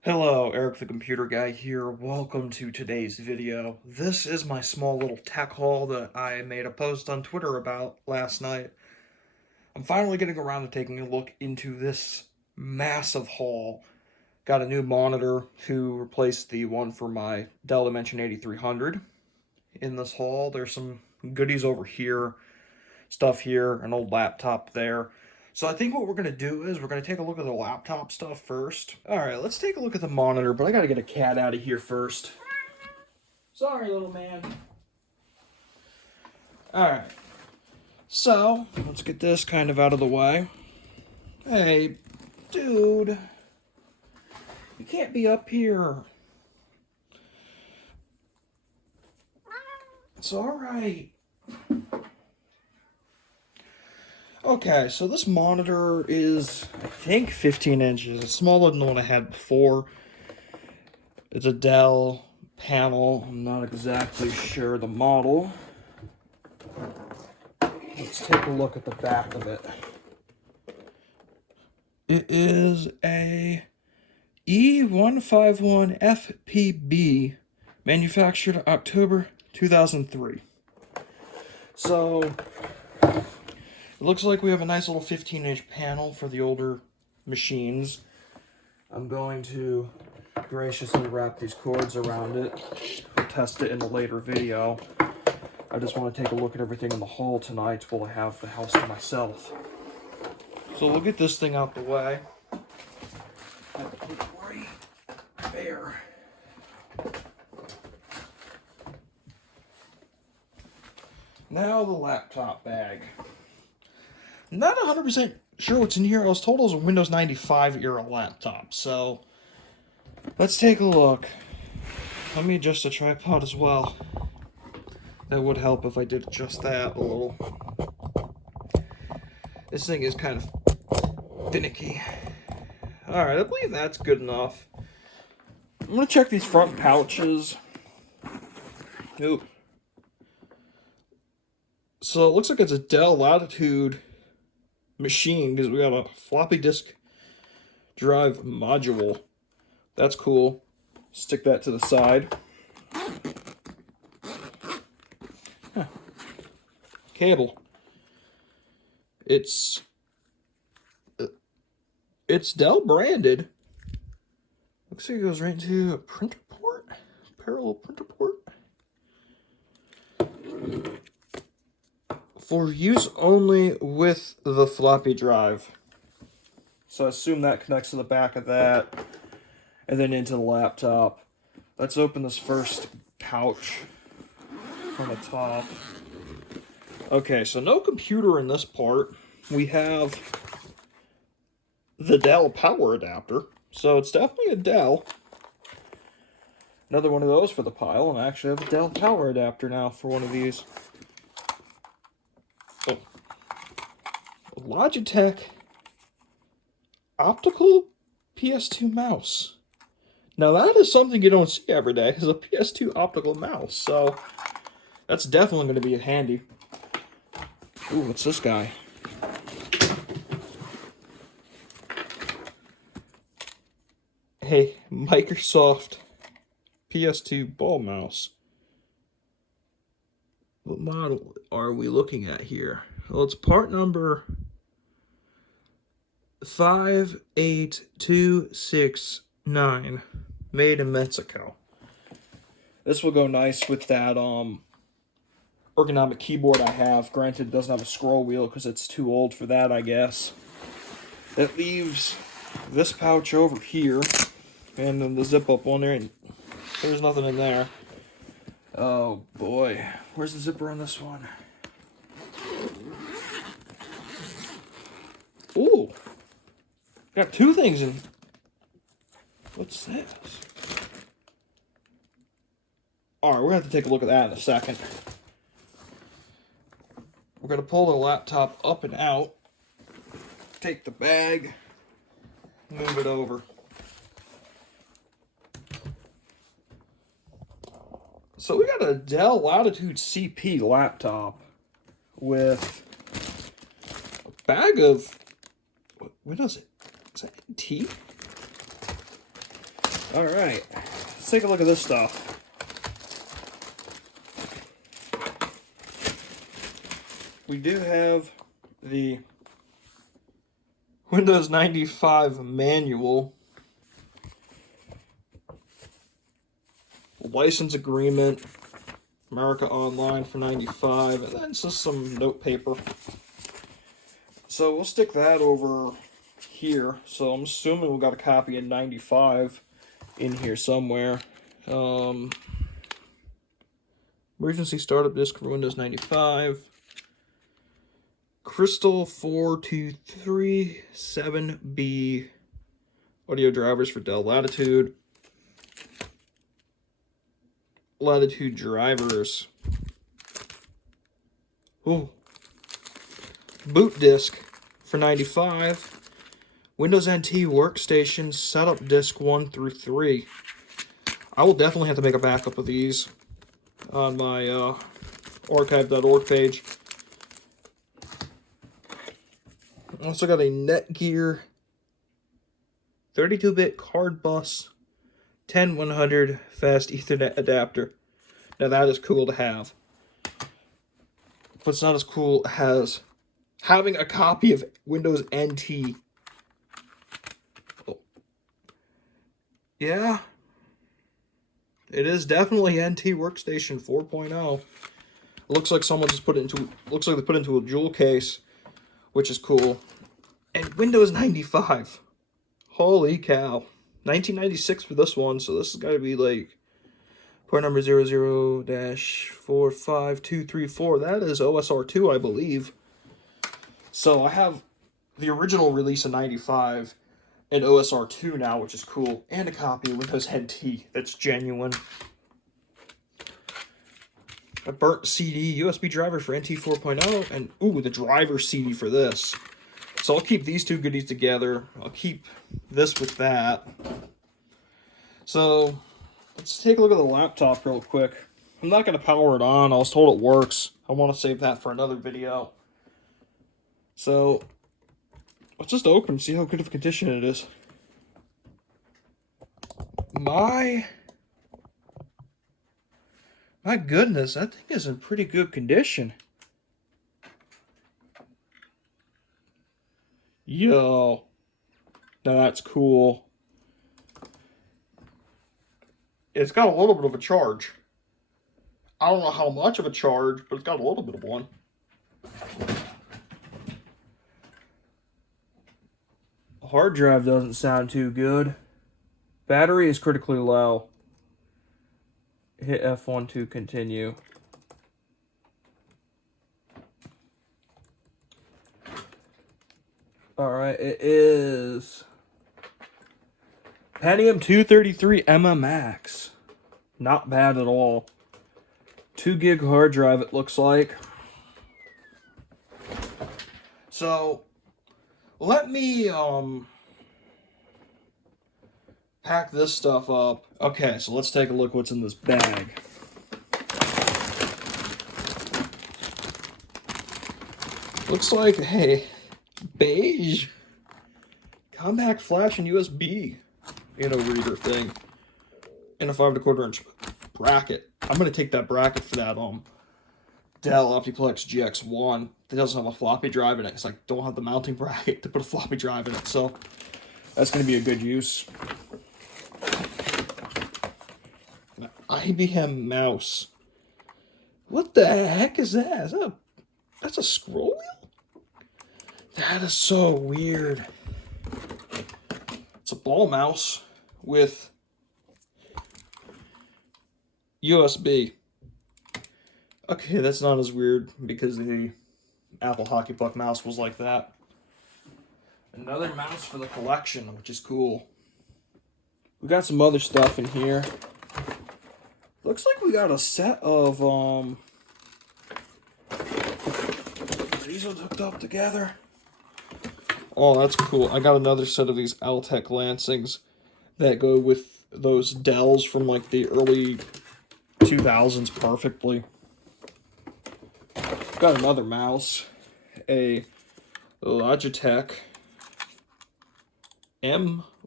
Hello, Eric the Computer Guy here. Welcome to today's video. This is my small little tech haul that I made a post on Twitter about last night. I'm finally getting around to taking a look into this massive haul. Got a new monitor to replace the one for my Dell Dimension 8300 in this haul. There's some goodies over here, stuff here, an old laptop there. So I think what we're going to do is we're going to take a look at the laptop stuff first. Alright, let's take a look at the monitor, but I got to get a cat out of here first. Sorry, little man. Alright, so let's get this kind of out of the way. Hey, dude. You can't be up here. It's alright. Okay, so this monitor is, I think, 15 inches. It's smaller than the one I had before. It's a Dell panel. I'm not exactly sure the model. Let's take a look at the back of it. It is a E151FPB, manufactured October 2003. So it looks like we have a nice little 15-inch panel for the older machines. I'm going to graciously wrap these cords around it. We'll test it in a later video. I just want to take a look at everything in the hall tonight while I have the house to myself. So we'll get this thing out the way. Have to put it right there. Now the laptop bag. Not 100% sure what's in here. I was told it was a Windows 95 era laptop, so let's take a look. Let me adjust the tripod as well. That would help if I did just that a little. This thing is kind of finicky. Alright, I believe that's good enough. I'm going to check these front pouches. Ooh. So it looks like it's a Dell Latitude machine because we got a floppy disk drive module. That's cool. Stick that to the side. Huh. Cable. It's Dell branded. Looks like it goes right into a printer port, parallel printer port. For use only with the floppy drive. So I assume that connects to the back of that and then into the laptop. Let's open this first pouch from the top. Okay, so no computer in this part. We have the Dell power adapter. So it's definitely a Dell. Another one of those for the pile, and I actually have a Dell power adapter now for one of these. Oh. Logitech Optical Ps2 mouse. Now that is something you don't see every day, is a Ps2 optical mouse, so that's definitely going to be handy. Ooh, what's this guy? Hey, Microsoft PS2 ball mouse. What model are we looking at here? Well, it's part number 58269, made in Mexico. This will go nice with that ergonomic keyboard I have. Granted, it doesn't have a scroll wheel because it's too old for that, I guess. That leaves this pouch over here, and then the zip-up one there, and there's nothing in there. Oh boy, where's the zipper on this one? Ooh, got two things in. What's this? Alright, we're gonna have to take a look at that in a second. We're gonna pull the laptop up and out, take the bag, move it over. So we got a Dell Latitude CP laptop with a bag of, what is it? Is that NT? All right, let's take a look at this stuff. We do have the Windows 95 manual, license agreement, America Online for 95, and then just some note paper. So we'll stick that over here. So I'm assuming we've got a copy of 95 in here somewhere. Emergency startup disk for Windows 95. Crystal 4237B audio drivers for Dell Latitude. Latitude drivers. Ooh. Boot disk for 95. Windows NT workstation setup disk 1 through 3. I will definitely have to make a backup of these on my archive.org page. Also got a Netgear 32-bit card bus 10100 fast Ethernet adapter. Now that is cool to have. But it's not as cool as having a copy of Windows NT. Oh. Yeah. It is definitely NT Workstation 4.0. It looks like someone just put it into, looks like they put it into a jewel case, which is cool. And Windows 95. Holy cow. 1996 for this one, so this has got to be like port number 00-45234. That is OSR2, I believe. So I have the original release of 95 and OSR2 now, which is cool, and a copy of Windows NT that's genuine. A burnt CD, USB driver for NT 4.0, and ooh, the driver CD for this. So I'll keep these two goodies together. I'll keep this with that. So let's take a look at the laptop real quick. I'm not going to power it on. I was told it works. I want to save that for another video. So let's just open and see how good of a condition it is. My goodness, that thing is in pretty good condition. Yo. Now that's cool. It's got a little bit of a charge. I don't know how much of a charge, but it's got a little bit of one. The hard drive doesn't sound too good. Battery is critically low. Hit F1 to continue. Alright, it is Pentium 233 MMX. Not bad at all. 2 gig hard drive, it looks like. So, let me pack this stuff up. Okay, so let's take a look what's in this bag. Looks like a beige compact flash and USB reader thing, and a 5¼ inch bracket. I'm gonna take that bracket for that Dell Optiplex GX1 that doesn't have a floppy drive in it, because I don't have the mounting bracket to put a floppy drive in it, so that's gonna be a good use. An IBM Mouse. What the heck is that? That's a scroll wheel? That is so weird. It's a ball mouse with USB. Okay, that's not as weird because the Apple Hockey Puck mouse was like that. Another mouse for the collection, which is cool. We got some other stuff in here. Looks like we got a set of these are hooked up together. Oh, that's cool. I got another set of these Altec Lansings that go with those Dells from like the early 2000s perfectly. Got another mouse, a Logitech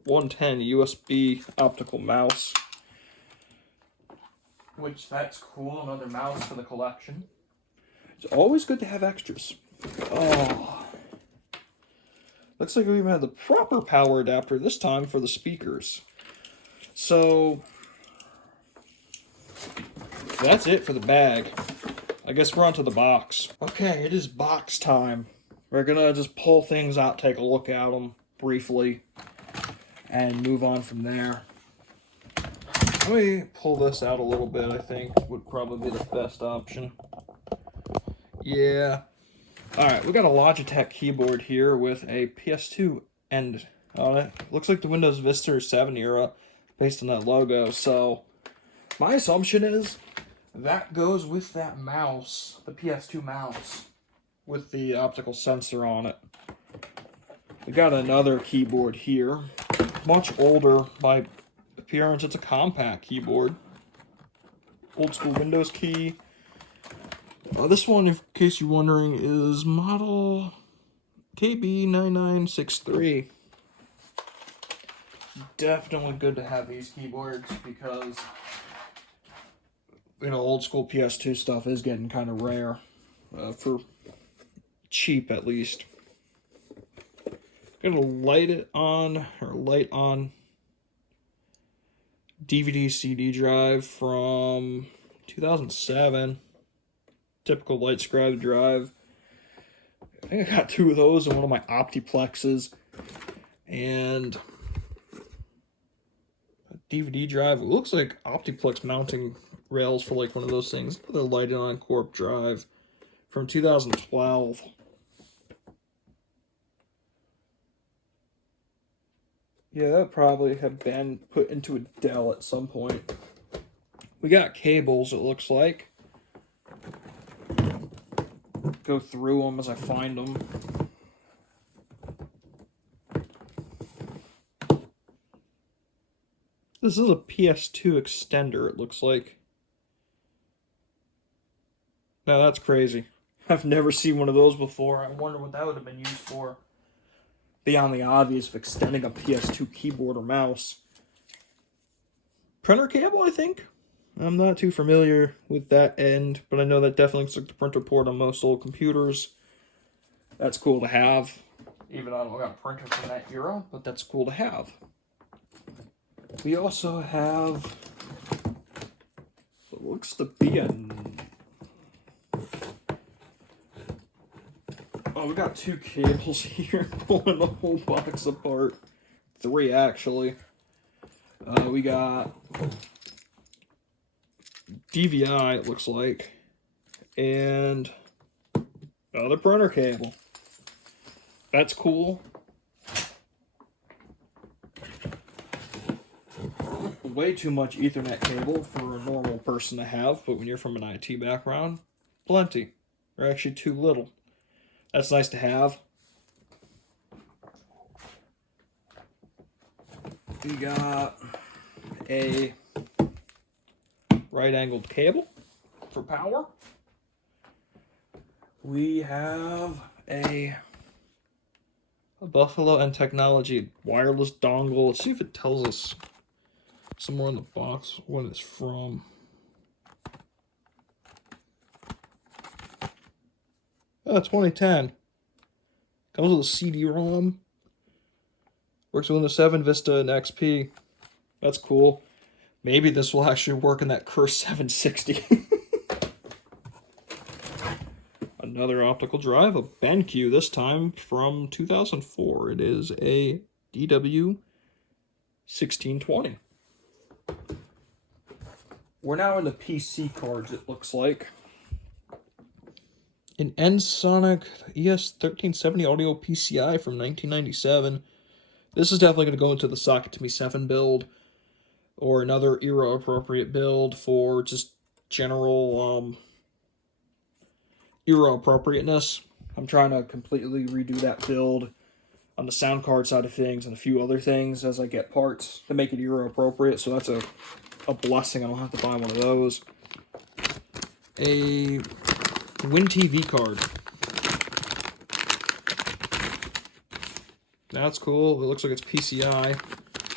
110 USB optical mouse. Which, that's cool, another mouse for the collection. It's always good to have extras. Oh. Looks like we even had the proper power adapter this time for the speakers. So, that's it for the bag. I guess we're onto the box. Okay, it is box time. We're gonna just pull things out, take a look at them briefly, and move on from there. Let me pull this out a little bit, I think would probably be the best option. Yeah. Alright, we got a Logitech keyboard here with a Ps2 end on it. Looks like the Windows Vista 7 era based on that logo. So, my assumption is that goes with that mouse, the Ps2 mouse, with the optical sensor on it. We got another keyboard here. Much older by appearance. It's a compact keyboard. Old school Windows key. This one, in case you're wondering, is model KB9963. Definitely good to have these keyboards because, you know, old school PS2 stuff is getting kind of rare, for cheap at least. Gonna light on DVD CD drive from 2007. Typical light scribe drive. I think I got 2 of those in one of my Optiplexes. And a DVD drive. It looks like Optiplex mounting rails for like one of those things. The lighted on Corp drive from 2012. Yeah, that probably had been put into a Dell at some point. We got cables, it looks like. Go through them as I find them. This is a Ps2 Extender, it looks like. Now that's crazy. I've never seen one of those before. I wonder what that would have been used for. Beyond the obvious of extending a Ps2 keyboard or mouse. Printer cable, I think? I'm not too familiar with that end, but I know that definitely looks like the printer port on most old computers. That's cool to have. Even though I don't got a printer from that era, but that's cool to have. We also have what looks to be a... Oh, we got 2 cables here, pulling the whole box apart. 3, actually. We got DVI, it looks like, and another printer cable. That's cool. Way too much Ethernet cable for a normal person to have, but when you're from an IT background, plenty. Or actually too little. That's nice to have. We got a right-angled cable for power. We have a Buffalo and Technology wireless dongle. Let's see if it tells us somewhere in the box what it's from. Oh, 2010. Comes with a CD-ROM. Works with Windows 7, Vista, and XP. That's cool. Maybe this will actually work in that Curse 760. Another optical drive, a BenQ, this time from 2004. It is a DW1620. We're now in the PC cards, it looks like. An Ensoniq ES1370 audio PCI from 1997. This is definitely going to go into the Socket to Me 7 build, or another era-appropriate build for just general era appropriateness. I'm trying to completely redo that build on the sound card side of things and a few other things as I get parts to make it era appropriate, so that's a blessing. I don't have to buy one of those. A WinTV card. That's cool. It looks like it's PCI.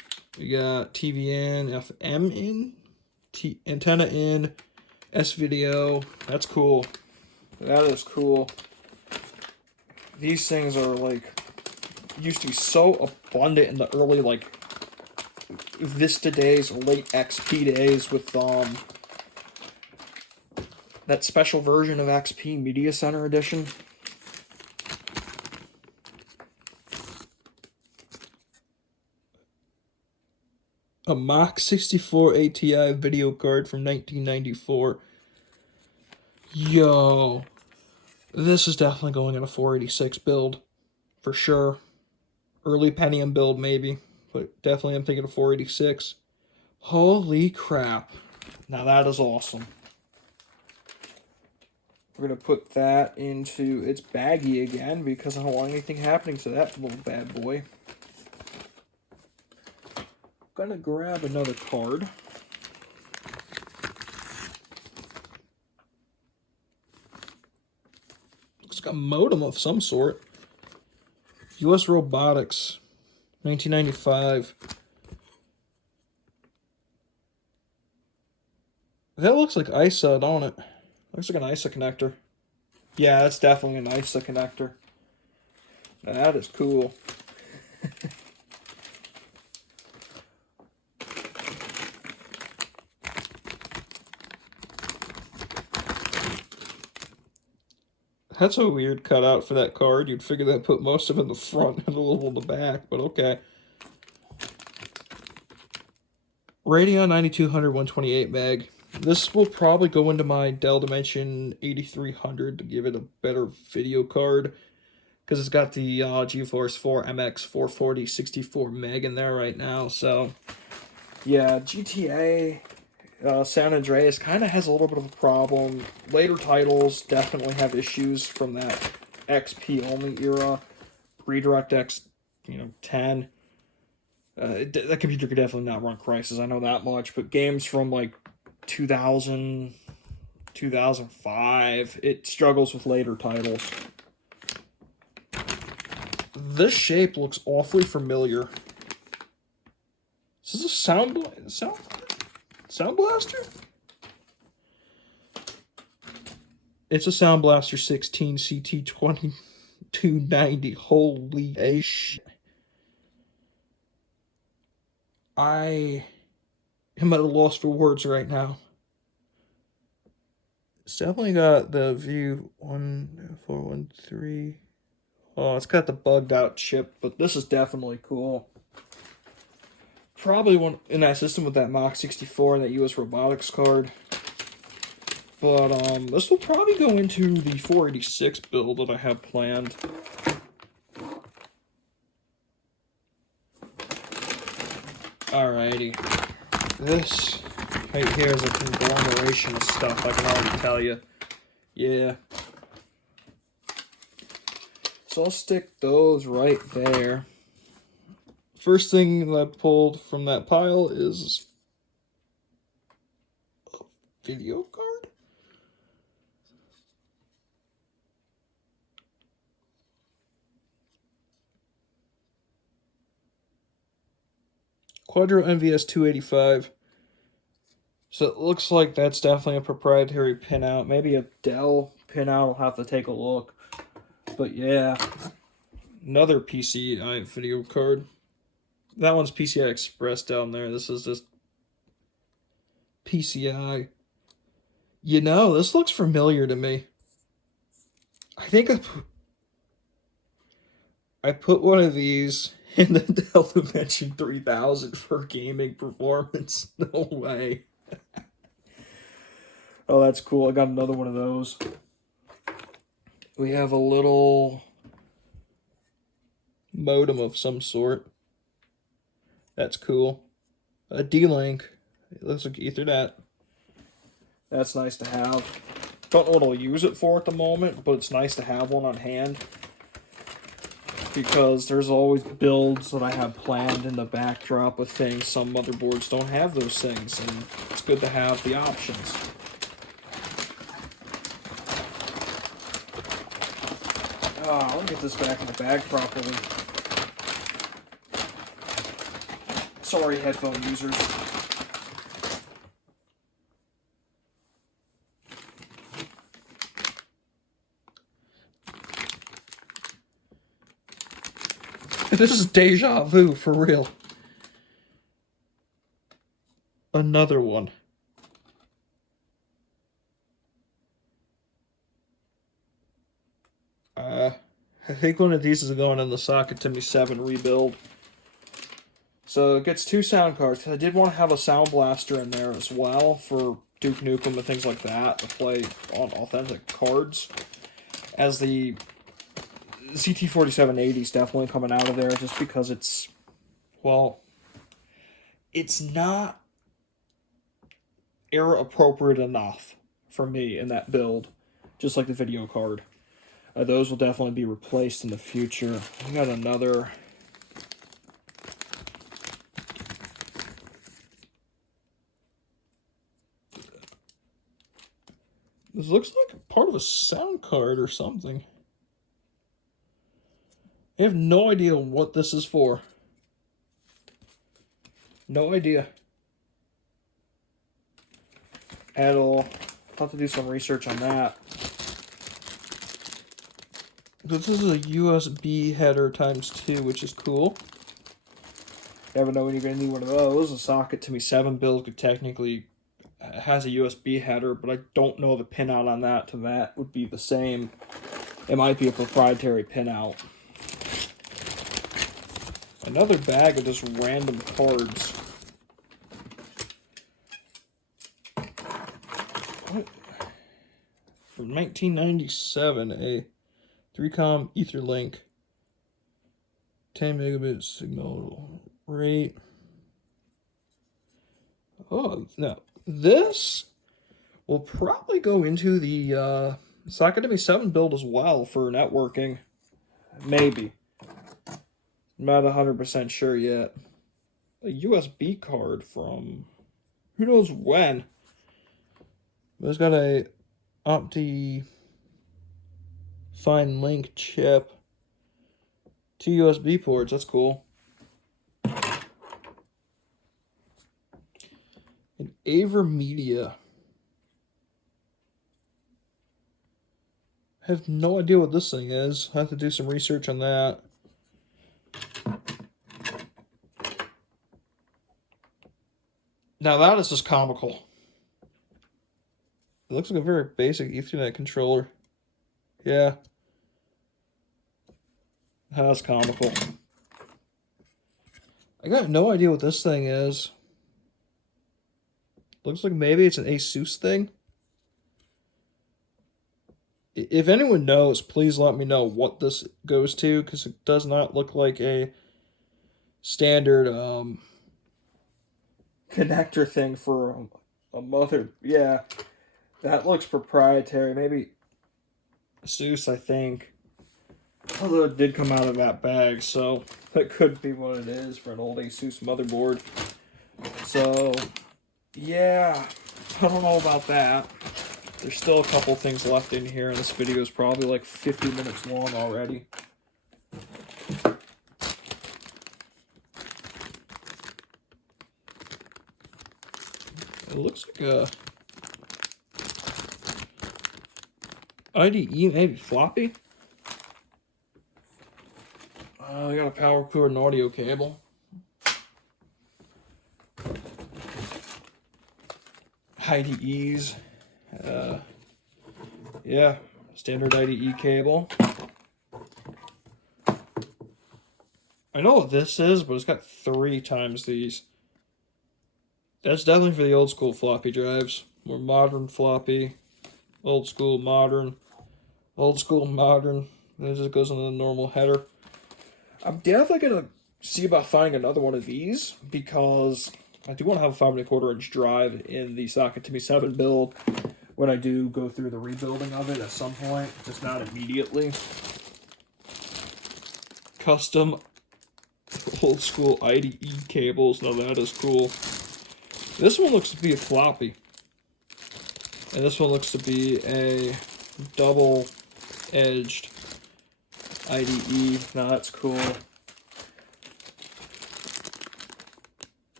We got TV in, FM in, antenna in, S-video. That's cool. That is cool. These things are like, used to be so abundant in the early like Vista days or late XP days with that special version of XP Media Center Edition. A Mach 64 ATI video card from 1994. Yo, this is definitely going in a 486 build, for sure. Early Pentium build maybe, but definitely I'm thinking of 486. Holy crap. Now that is awesome. We're going to put that into its baggie again because I don't want anything happening to that little bad boy. I'm going to grab another card. Looks like a modem of some sort. US Robotics, 1995. That looks like ISA, don't it? Looks like an ISA connector. Yeah, that's definitely an ISA connector. Now that is cool. That's a weird cutout for that card. You'd figure that put most of it in the front and a little in the back, but okay. Radeon 9200 128 meg. This will probably go into my Dell Dimension 8300 to give it a better video card, because it's got the GeForce 4 MX 440 64 meg in there right now. So yeah, GTA San Andreas kind of has a little bit of a problem. Later titles definitely have issues from that XP only era. RedirectX 10. That computer could definitely not run Crysis, I know that much, but games from like 2000, 2005, it struggles with later titles. This shape looks awfully familiar. Is this a sound blaster? It's a Sound Blaster 16 CT2290. Holy shit. I am at a loss for words right now. It's definitely got the view 1413. Oh, it's got the bugged out chip, but this is definitely cool. Probably one in that system with that Mach 64 and that US Robotics card. But this will probably go into the 486 build that I have planned. Alrighty. This right here is a conglomeration of stuff, I can already tell you. Yeah. So I'll stick those right there. First thing that I pulled from that pile is a video card? Quadro NVS 285. So it looks like that's definitely a proprietary pinout. Maybe a Dell pinout, I'll have to take a look. But yeah, another PCI video card. That one's PCI Express down there. This is just PCI. You know, this looks familiar to me. I think I put one of these in the Dell Dimension 3000 for gaming performance. No way. Oh, that's cool. I got another one of those. We have a little modem of some sort. That's cool. A D-Link. It looks like Ethernet. That's nice to have. Don't know what I'll use it for at the moment, but it's nice to have one on hand, because there's always builds that I have planned in the backdrop of things. Some motherboards don't have those things, and it's good to have the options. Let me get this back in the bag properly. Sorry, headphone users. This is deja vu, for real. Another one. I think one of these is going in the socket to me 7 rebuild. So it gets 2 sound cards. I did want to have a sound blaster in there as well for Duke Nukem and things like that to play on authentic cards. As the CT4780 is definitely coming out of there just because it's, well, it's not era appropriate enough for me in that build, just like the video card. Those will definitely be replaced in the future. We got another. This looks like part of a sound card or something. I have no idea what this is for. No idea at all. I'll have to do some research on that. This is a USB header ×2, which is cool. Never know when you're going to need one of those. A socket to me 7 build could technically has a USB header, but I don't know the pinout on that to that would be the same. It might be a proprietary pinout. Another bag of just random cards. What? From 1997, a 3-com Etherlink, 10 megabit signal rate. Oh, no. This will probably go into the socket to me 7 build as well for networking. Maybe. I'm not 100% sure yet. A USB card from who knows when. But it's got a Opti Fine Link chip. 2 USB ports, that's cool. An Avermedia. I have no idea what this thing is. I have to do some research on that. Now that is just comical. It looks like a very basic Ethernet controller. Yeah. That's comical. I got no idea what this thing is. Looks like maybe it's an Asus thing. If anyone knows, please let me know what this goes to, because it does not look like a standard connector thing for a mother. Yeah, that looks proprietary. Maybe Asus, I think. Although it did come out of that bag, so that could be what it is for an old Asus motherboard. So, yeah, I don't know about that. There's still a couple things left in here, and this video is probably like 50 minutes long already. It looks like a IDE, maybe floppy. We got a power cord and audio cable. IDEs. Yeah, standard IDE cable. I know what this is, but it's got 3 times these. That's definitely for the old school floppy drives. More modern floppy, old school modern, old school modern. And it just goes on the normal header. I'm definitely going to see about finding another one of these, because I do want to have a 5¼ inch drive in the socket to me 7 build when I do go through the rebuilding of it at some point, just not immediately. Custom old school IDE cables, now that is cool. This one looks to be a floppy, and this one looks to be a double-edged IDE. Now that's cool.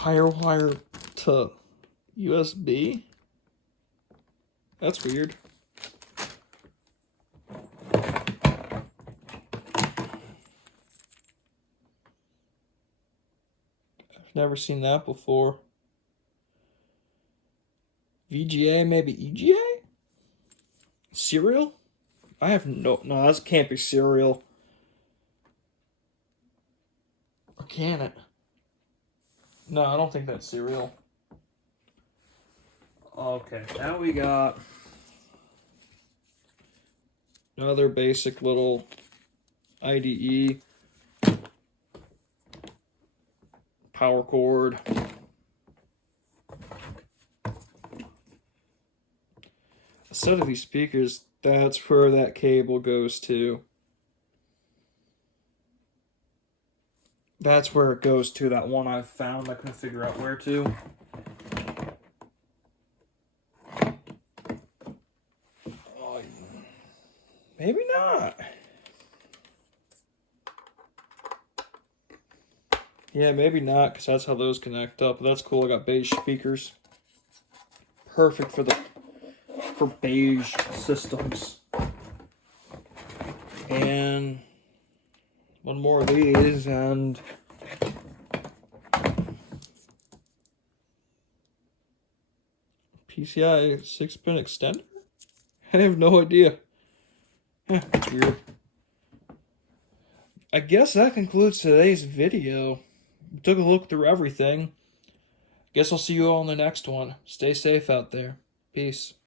FireWire to USB? That's weird. I've never seen that before. VGA, maybe EGA? Serial? I have no, this can't be serial. Or can it? No, I don't think that's serial. Okay, now we got another basic little IDE power cord. A set of these speakers, that's where that cable goes to. That's where it goes to, that one I've found. I couldn't figure out where to. Oh, maybe not. Yeah, maybe not, because that's how those connect up. But that's cool. I got beige speakers. Perfect for beige systems. And one more of these, and PCI 6-pin extender? I have no idea. That's weird. I guess that concludes today's video. We took a look through everything. Guess I'll see you all in the next one. Stay safe out there. Peace.